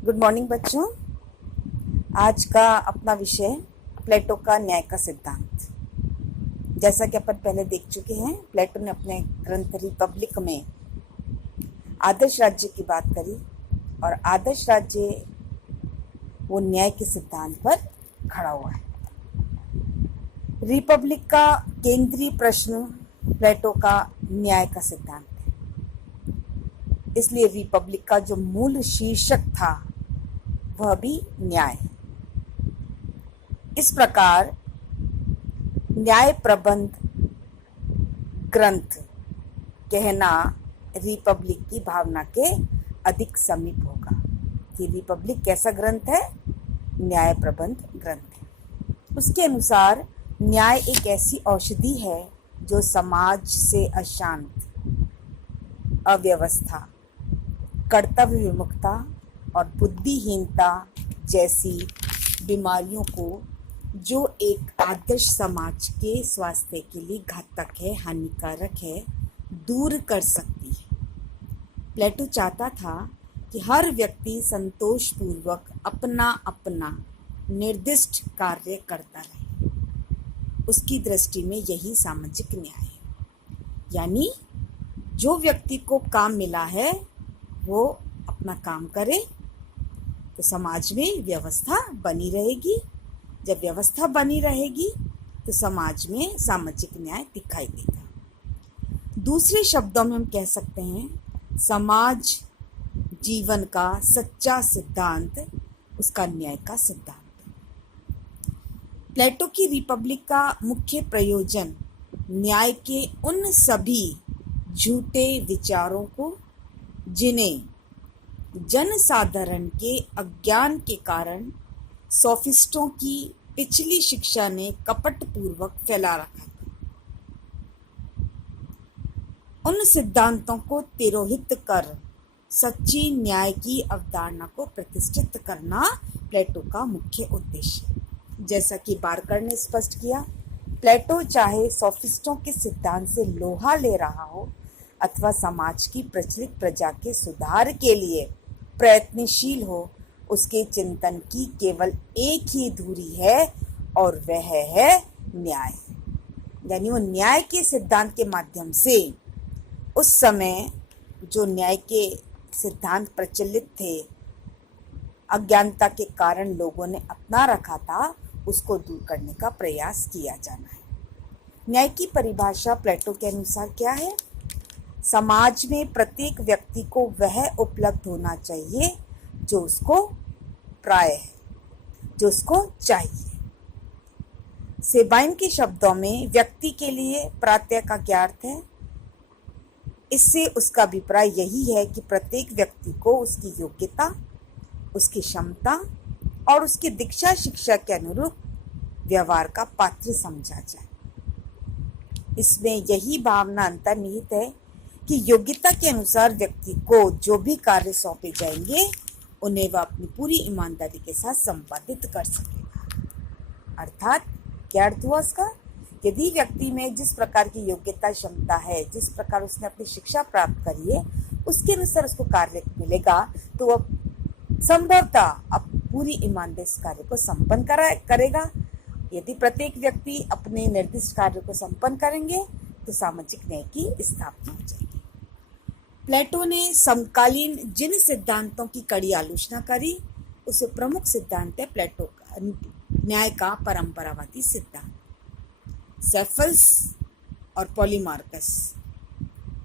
Good morning बच्चों। आज का अपना विषय प्लेटो का न्याय का सिद्धांत। जैसा कि अपन पहले देख चुके हैं, प्लेटो ने अपने ग्रंथ रिपब्लिक में आदर्श राज्य की बात करी और आदर्श राज्य वो न्याय के सिद्धांत पर खड़ा हुआ है। रिपब्लिक का केंद्रीय प्रश्न प्लेटो का न्याय का सिद्धांत है, इसलिए रिपब्लिक का जो मूल शीर्षक था वह भी न्याय है। इस प्रकार न्याय प्रबंध ग्रंथ कहना रिपब्लिक की भावना के अधिक समीप होगा कि रिपब्लिक कैसा ग्रंथ है, न्याय प्रबंध ग्रंथ है। उसके अनुसार न्याय एक ऐसी औषधि है जो समाज से अशांत, अव्यवस्था, कर्तव्य विमुखता और बुद्धिहीनता जैसी बीमारियों को, जो एक आदर्श समाज के स्वास्थ्य के लिए घातक है, हानिकारक है, दूर कर सकती है। प्लेटो चाहता था कि हर व्यक्ति संतोषपूर्वक अपना अपना निर्दिष्ट कार्य करता रहे। उसकी दृष्टि में यही सामाजिक न्याय है, यानी जो व्यक्ति को काम मिला है वो अपना काम करे तो समाज में व्यवस्था बनी रहेगी। जब व्यवस्था बनी रहेगी तो समाज में सामाजिक न्याय दिखाई देगा। दूसरे शब्दों में हम कह सकते हैं समाज जीवन का सच्चा सिद्धांत उसका न्याय का सिद्धांत है। प्लेटो की रिपब्लिक का मुख्य प्रयोजन न्याय के उन सभी झूठे विचारों को, जिन्हें जनसाधारण के अज्ञान के कारण सोफिस्टों की पिछली शिक्षा ने कपटपूर्वक फैला रखा था, उन सिद्धांतों को तिरोहित कर सच्ची न्याय की अवधारणा को प्रतिष्ठित करना प्लेटो का मुख्य उद्देश्य है। जैसा कि बारकर ने स्पष्ट किया, प्लेटो चाहे सोफिस्टों के सिद्धांत से लोहा ले रहा हो अथवा समाज की प्रचलित प्रजा के सुधार के लिए प्रयत्नशील हो, उसके चिंतन की केवल एक ही धुरी है और वह है न्याय। यानी वो न्याय के सिद्धांत के माध्यम से उस समय जो न्याय के सिद्धांत प्रचलित थे, अज्ञानता के कारण लोगों ने अपना रखा था, उसको दूर करने का प्रयास किया जाना है। न्याय की परिभाषा प्लेटो के अनुसार क्या है? समाज में प्रत्येक व्यक्ति को वह उपलब्ध होना चाहिए जो उसको प्राय है, जो उसको चाहिए। सेबाइन के शब्दों में व्यक्ति के लिए प्रातः का क्या अर्थ है? इससे उसका अभिप्राय यही है कि प्रत्येक व्यक्ति को उसकी योग्यता, उसकी क्षमता और उसकी दीक्षा शिक्षा के अनुरूप व्यवहार का पात्र समझा जाए। इसमें यही भावना अंतर्निहित है कि योग्यता के अनुसार व्यक्ति को जो भी कार्य सौंपे जाएंगे उन्हें वह अपनी पूरी ईमानदारी के साथ संपादित कर सकेगा। अर्थात क्या अर्थ हुआ उसका? यदि व्यक्ति में जिस प्रकार की योग्यता, क्षमता है, जिस प्रकार उसने अपनी शिक्षा प्राप्त करी है, उसके अनुसार उसको कार्य मिलेगा तो वह संभवतः अब पूरी ईमानदारी से कार्य को संपन्न करेगा। यदि प्रत्येक व्यक्ति अपने निर्दिष्ट कार्य को संपन्न करेंगे तो सामाजिक न्याय की स्थापना हो जाएगी। प्लेटो ने समकालीन जिन सिद्धांतों की कड़ी आलोचना करी, उसे प्रमुख सिद्धांत है प्लेटो का न्याय का परंपरावादी सिद्धांत। सेफल्स और पॉलीमार्कस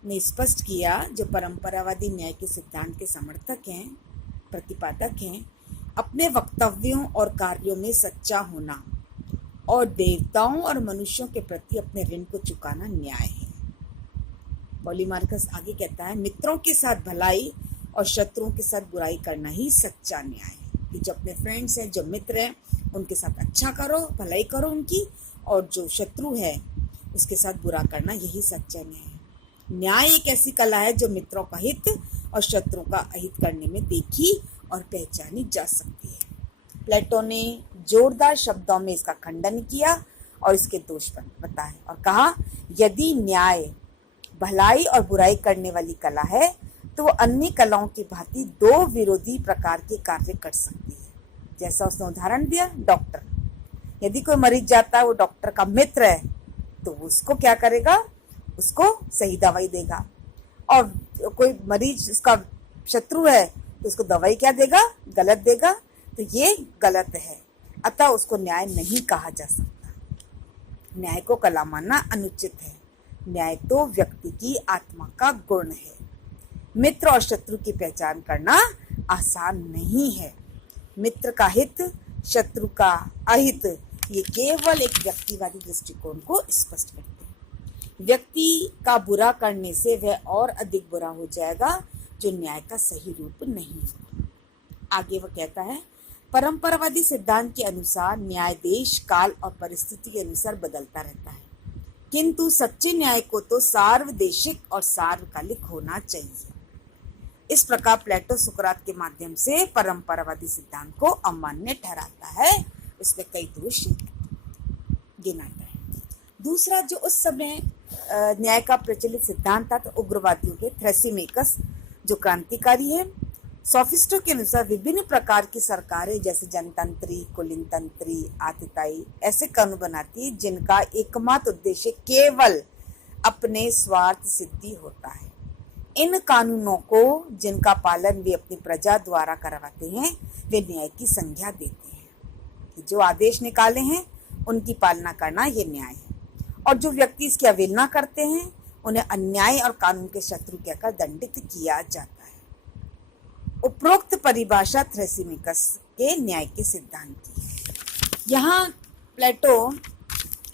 ने स्पष्ट किया, जो परंपरावादी न्याय के सिद्धांत के समर्थक हैं, प्रतिपादक हैं, अपने वक्तव्यों और कार्यों में सच्चा होना और देवताओं और मनुष्यों के प्रति अपने ऋण को चुकाना न्याय है। पॉलीमार्कस आगे कहता है, मित्रों के साथ भलाई और शत्रुओं के साथ बुराई करना ही सच्चा न्याय है। कि जो अपने फ्रेंड्स हैं, जो मित्र हैं, उनके साथ अच्छा करो, भलाई करो उनकी, और जो शत्रु है उसके साथ बुरा करना, यही सच्चा न्याय है। न्याय एक ऐसी कला है जो मित्रों का हित और शत्रुओं का अहित करने में देखी और पहचानी जा सकती है। प्लेटो ने जोरदार शब्दों में इसका खंडन किया और इसके दोष बताए और कहा, यदि न्याय भलाई और बुराई करने वाली कला है तो वो अन्य कलाओं की भांति दो विरोधी प्रकार के कार्य कर सकती है। जैसा उसने उदाहरण दिया, डॉक्टर, यदि कोई मरीज जाता है, वो डॉक्टर का मित्र है, तो उसको क्या करेगा, उसको सही दवाई देगा। और कोई मरीज उसका शत्रु है तो उसको दवाई क्या देगा, गलत देगा। तो ये गलत है, अतः उसको न्याय नहीं कहा जा सकता। न्याय को कला मानना अनुचित है। न्याय तो व्यक्ति की आत्मा का गुण है। मित्र और शत्रु की पहचान करना आसान नहीं है। मित्र का हित, शत्रु का अहित, ये केवल एक व्यक्तिवादी दृष्टिकोण को स्पष्ट करते हैं। व्यक्ति का बुरा करने से वह और अधिक बुरा हो जाएगा, जो न्याय का सही रूप नहीं है। आगे वह कहता है, परंपरावादी सिद्धांत के अनुसार न्याय देश, काल और परिस्थिति के अनुसार बदलता रहता है, किंतु सच्चे न्याय को तो सार्वदेशिक और सार्वकालिक होना चाहिए। इस प्रकार प्लेटो सुकरात के माध्यम से परंपरावादी सिद्धांत को अमान्य ठहराता है। उसमें कई दोष गिनाता है। दूसरा जो उस समय न्याय का प्रचलित सिद्धांत था, तो उग्रवादियों के थ्रेसिमेकस, जो क्रांतिकारी है। सोफिस्टों के अनुसार विभिन्न प्रकार की सरकारें जैसे जनतंत्री, कुलीनतंत्री, आतिताई ऐसे कानून बनाती है जिनका एकमात्र उद्देश्य केवल अपने स्वार्थ सिद्धि होता है। इन कानूनों को जिनका पालन वे अपनी प्रजा द्वारा करवाते हैं, वे न्याय की संज्ञा देते हैं। कि जो आदेश निकाले हैं उनकी पालना करना ये न्याय है, और जो व्यक्ति इसकी अवहेलना करते हैं उन्हें अन्याय और कानून के शत्रु कहकर दंडित किया जाता है। उपरोक्त परिभाषा थ्रेसिमेकस के न्याय के सिद्धांत की है। यहाँ प्लेटो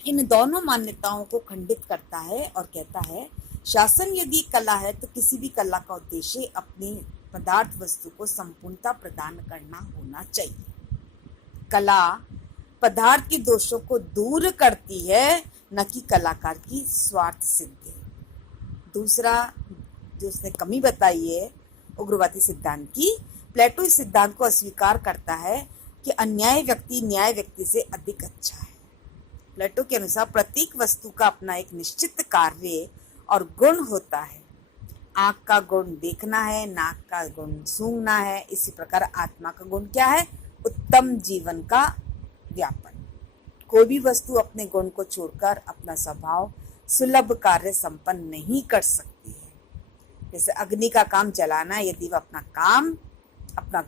इन दोनों मान्यताओं को खंडित करता है और कहता है, शासन यदि कला है तो किसी भी कला का उद्देश्य अपनी पदार्थ वस्तु को संपूर्णता प्रदान करना होना चाहिए। कला पदार्थ के दोषों को दूर करती है, न कि कलाकार की स्वार्थ सिद्धि। दूसरा जो उसने कमी बताई है उग्रवादी सिद्धांत की, प्लेटो इस सिद्धांत को अस्वीकार करता है कि अन्याय व्यक्ति न्याय व्यक्ति से अधिक अच्छा है। प्लेटो के अनुसार प्रत्येक वस्तु का अपना एक निश्चित कार्य और गुण होता है। आँख का गुण देखना है, नाक का गुण सूंघना है। इसी प्रकार आत्मा का गुण क्या है, उत्तम जीवन का व्यापन। कोई भी वस्तु अपने गुण को छोड़कर अपना स्वभाव सुलभ कार्य संपन्न नहीं कर सकती है। जैसे अग्नि का काम जलाना, यदि वह अपना